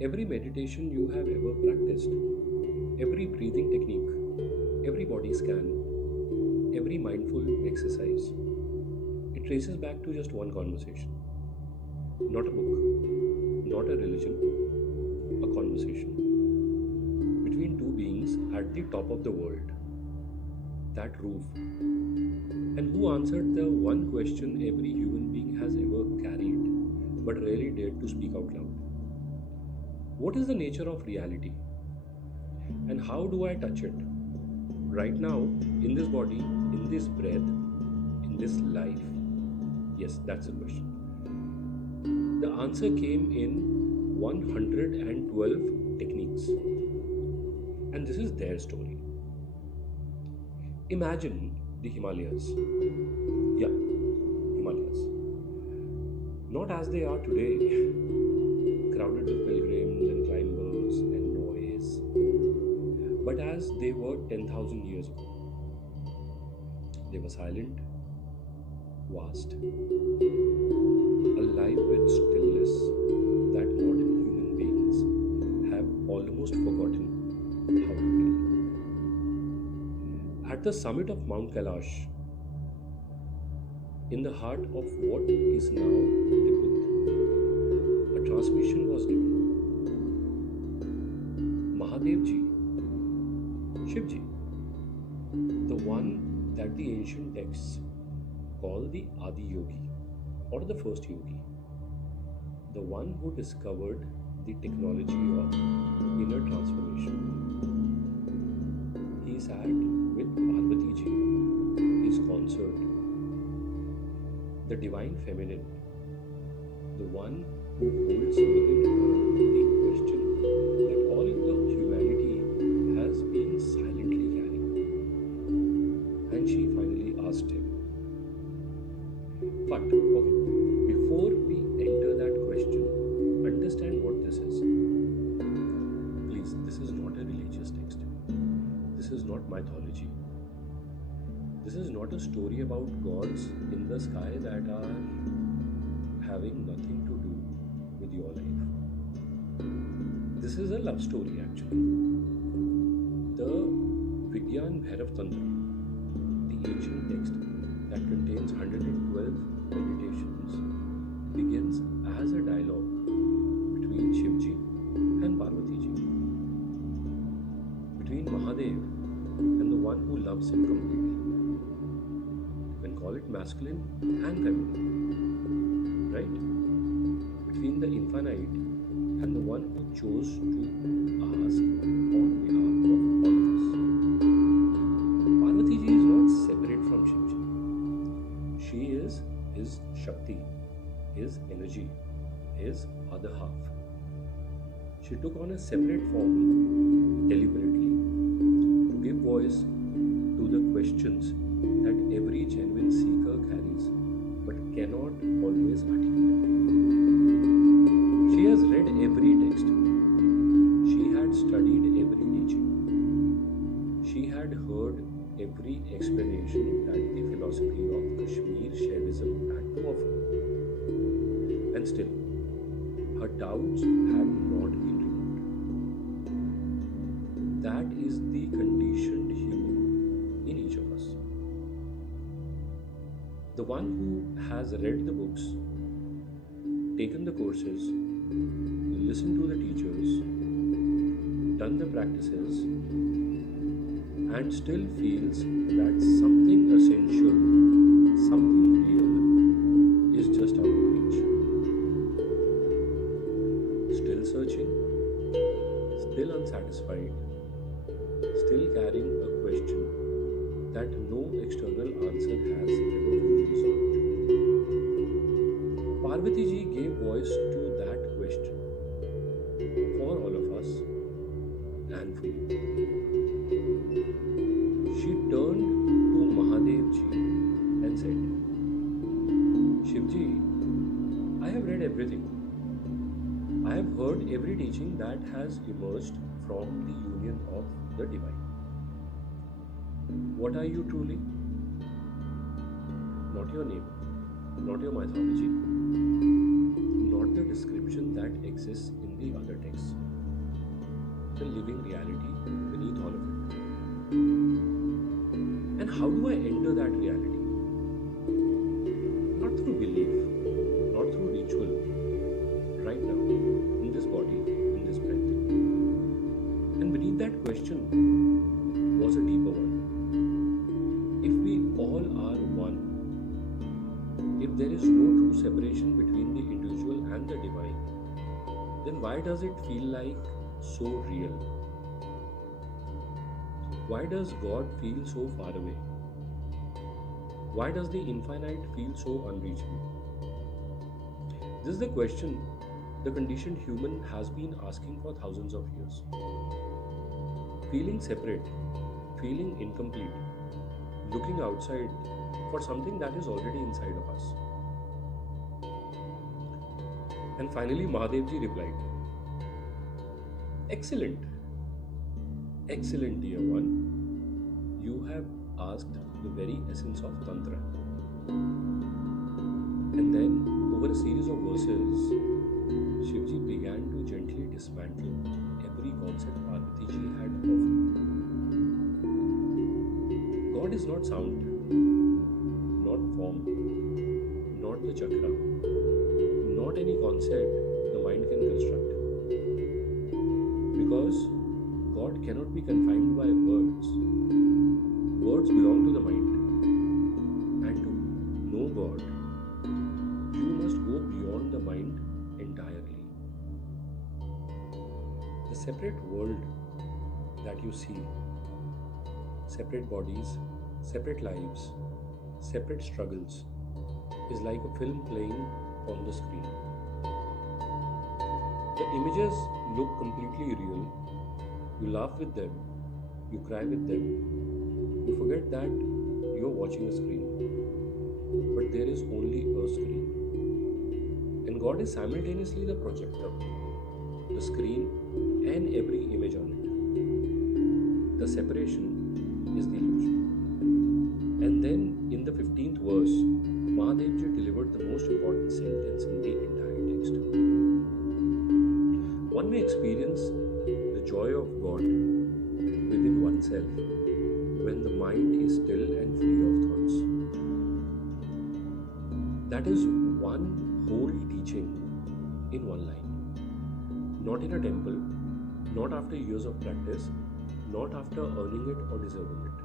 Every meditation you have ever practiced, every breathing technique, every body scan, every mindful exercise, it traces back to just one conversation. Not a book, not a religion, a conversation between two beings at the top of the world, that roof, and who answered the one question every human being has ever carried but rarely dared to speak out loud. What is the nature of reality? And how do I touch it? Right now, in this body, in this breath, in this life? Yes, that's the question. The answer came in 112 techniques. And this is their story. Imagine the Himalayas. Yeah, Himalayas. Not as they are today, crowded with pilgrims and climbers and noise, but as they were 10,000 years ago. They were silent, vast, alive with stillness that modern human beings have almost forgotten how to feel. At the summit of Mount Kailash, in the heart of what is now Tibet, a transmission was given. Mahadev Ji, Shiv Ji, the one that the ancient texts call the Adi Yogi or the first yogi, the one who discovered the technology of inner transformation. He sat with Parvati Ji, his consort, the divine feminine, the one who holds within her the question that all the humanity has been silently carrying. And she finally asked him. But, okay, before we enter that question, understand what this is. Please, this is not a religious text. This is not mythology. This is not a story about gods in the sky that are having nothing to do with your life. This is a love story actually. The Vigyan Bhairav Tantra, the ancient text that contains 112 meditations, begins as a dialogue between Shiv Ji and Parvati Ji, between Mahadev and the one who loves him completely. You can call it masculine and feminine, right? Between the infinite and the one who chose to ask on behalf of all of us. Parvati Ji is not separate from Shiv Ji. She is his Shakti, his energy, his other half. She took on a separate form deliberately to give voice to the questions that every genuine seeker carries but cannot always articulate. She has read every text. She had studied every teaching. She had heard every explanation that the philosophy of Kashmir Shaivism had to offer. And still, her doubts had not been removed. That is the conditioned human in each of us. The one who has read the books, taken the courses, listened to the teachers, done the practices, and still feels that something essential, something real is just out of reach. Still searching, still unsatisfied, still carrying a question that no external answer has ever fully resolved. Parvati Ji gave voice to that question for all of us and for you. She turned to Mahadev Ji and said, Shiv Ji, I have read everything. I have heard every teaching that has emerged from the union of the divine. What are you truly? Not your name, not your mythology, not the description that exists in the the other texts, the living reality beneath all of it. And how do I enter that reality? Not through belief, not through ritual, right now, in this body, in this breath. And beneath that question was a deeper one. If we all are one, if there is no true separation between the individual and the divine, then why does it feel like so real? Why does God feel so far away? Why does the infinite feel so unreachable? This is the question the conditioned human has been asking for thousands of years. Feeling separate, feeling incomplete, looking outside for something that is already inside of us. And finally, Mahadev Ji replied, "Excellent. Excellent, dear one. You have asked the very essence of Tantra." And then, over a series of verses, Shiv Ji began to gently dismantle every concept Parvati Ji had offered. God is not sound, not form, not the chakra, not any concept the mind can construct. Because God cannot be confined by words. Words belong to the mind. And to know God, you must go beyond the mind entirely. The separate world that you see, separate bodies, separate lives, separate struggles, is like a film playing on the screen. The images look completely real. You laugh with them, you cry with them, you forget that you are watching a screen. But there is only a screen. And God is simultaneously the projector, the screen, and every image on it. The separation is the illusion. And then in the 15th verse, Mahadev Ji delivered the most important sentence in the entire text. One may experience the joy of God within oneself when the mind is still and free of thoughts. That is one whole teaching in one line. Not in a temple, not after years of practice, not after earning it or deserving it.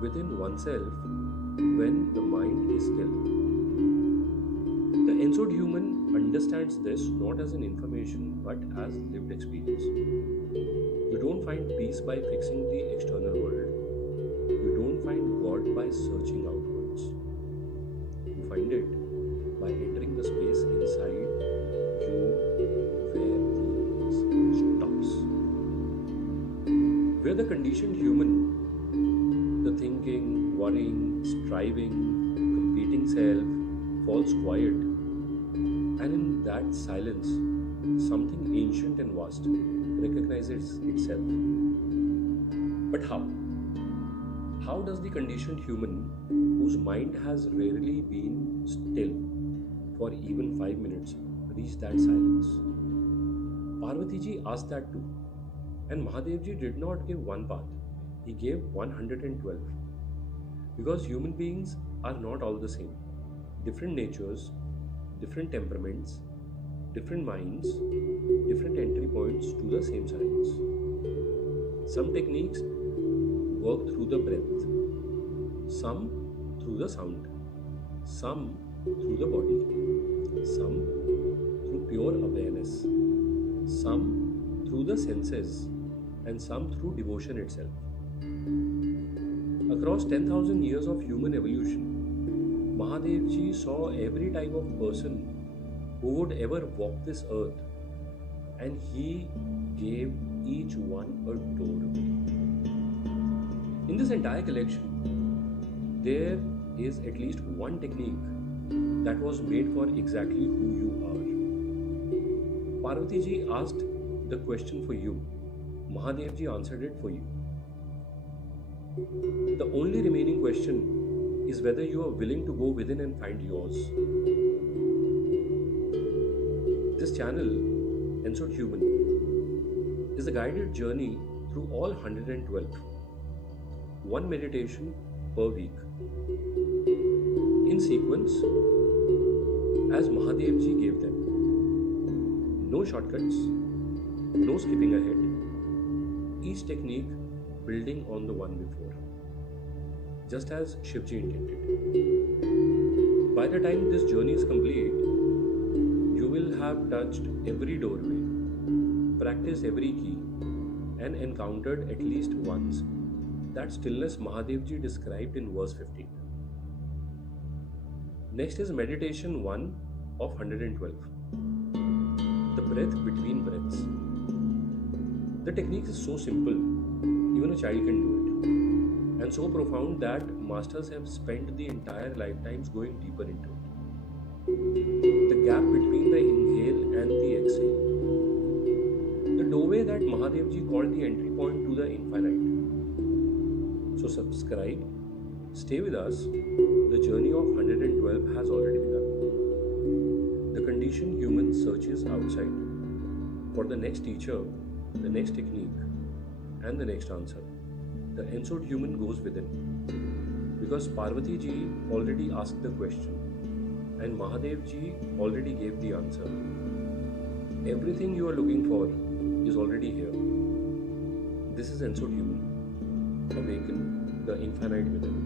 Within oneself when the mind is still. The Ensoed human understands this not as an information but as lived experience. You don't find peace by fixing the external world. You don't find God by searching outwards. You find it by entering the space inside you where the universe stops. Where the conditioned human, the thinking, worrying, striving, competing self falls quiet, and in that silence, something ancient and vast recognizes itself. But how? How does the conditioned human, whose mind has rarely been still for even 5 minutes, reach that silence? Parvati Ji asked that too. And Mahadev Ji did not give one path, he gave 112. Because human beings are not all the same. Different natures, different temperaments, different minds, different entry points to the same science. Some techniques work through the breath, some through the sound, some through the body, some through pure awareness, some through the senses, and some through devotion itself. Across 10,000 years of human evolution, Mahadev Ji saw every type of person who would ever walk this earth, and he gave each one a doorway. In this entire collection, there is at least one technique that was made for exactly who you are. Parvati Ji asked the question for you. Mahadev Ji answered it for you. The only remaining question is whether you are willing to go within and find yours. This channel Ensoed Human is a guided journey through all 112, one meditation per week, in sequence as Mahadev Ji gave them. No shortcuts, no skipping ahead, each technique building on the one before, just as Shiv Ji intended. By the time this journey is complete, you will have touched every doorway, practiced every key, and encountered at least once that stillness Mahadev Ji described in verse 15. Next is meditation 1 of 112. The breath between breaths. The technique is so simple, even a child can do it, and so profound that masters have spent the entire lifetimes going deeper into it. The gap between the inhale and the exhale. The doorway that Mahadev Ji called the entry point to the infinite. So subscribe, stay with us. The journey of 112 has already begun. The conditioned human searches outside for the next teacher, the next technique, and the next answer. The ensoed human goes within. Because Parvati Ji already asked the question, and Mahadev Ji already gave the answer. Everything you are looking for is already here. This is Ensoed Human. Awaken the infinite within.